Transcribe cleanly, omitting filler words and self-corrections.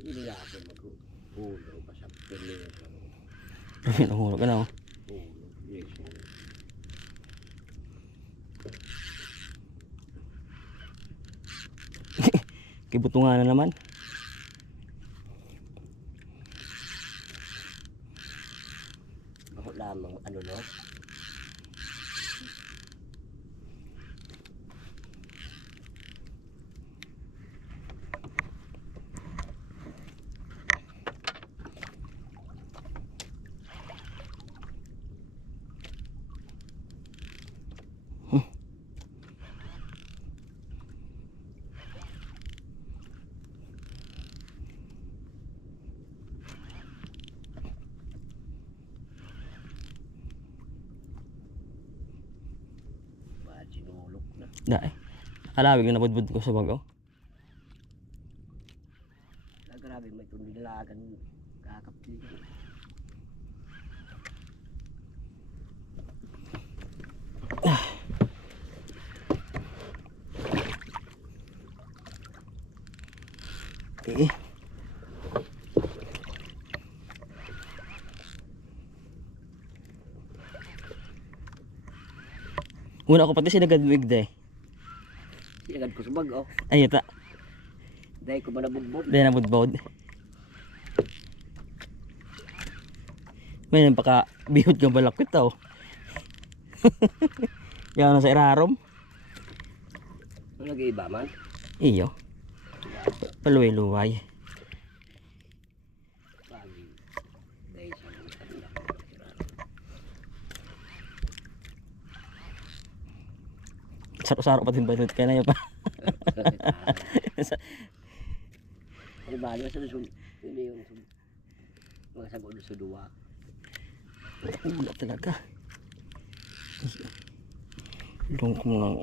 Hindi na ako mag-ulo pa sa pili. Nahulog ka na oh. Ulo, yes. Kibutungan na naman. Ako lamang ano no? Sinulok na. Dai. Alawig na nabudbud ko sa bago. Grabe may tundilagan kakapti. Eh. Una ko pati sinagadwig day. Sinagad ko sa bag oh. Ay ta. Dahil ko ba nabugbog? Day na budbod. May napaka bihod ka balakit oh. Yan na sa irarom. Nag-iiba man? Iyo. Paluway-luway. Pagi. Dahil sa mga kanila. Saro-saro pa din ba ito? Kaya na yun pa. Ano ba? Ano sa lusog? Hindi yung mga sagot sa duwa. Wala talaga. Lungkong lang.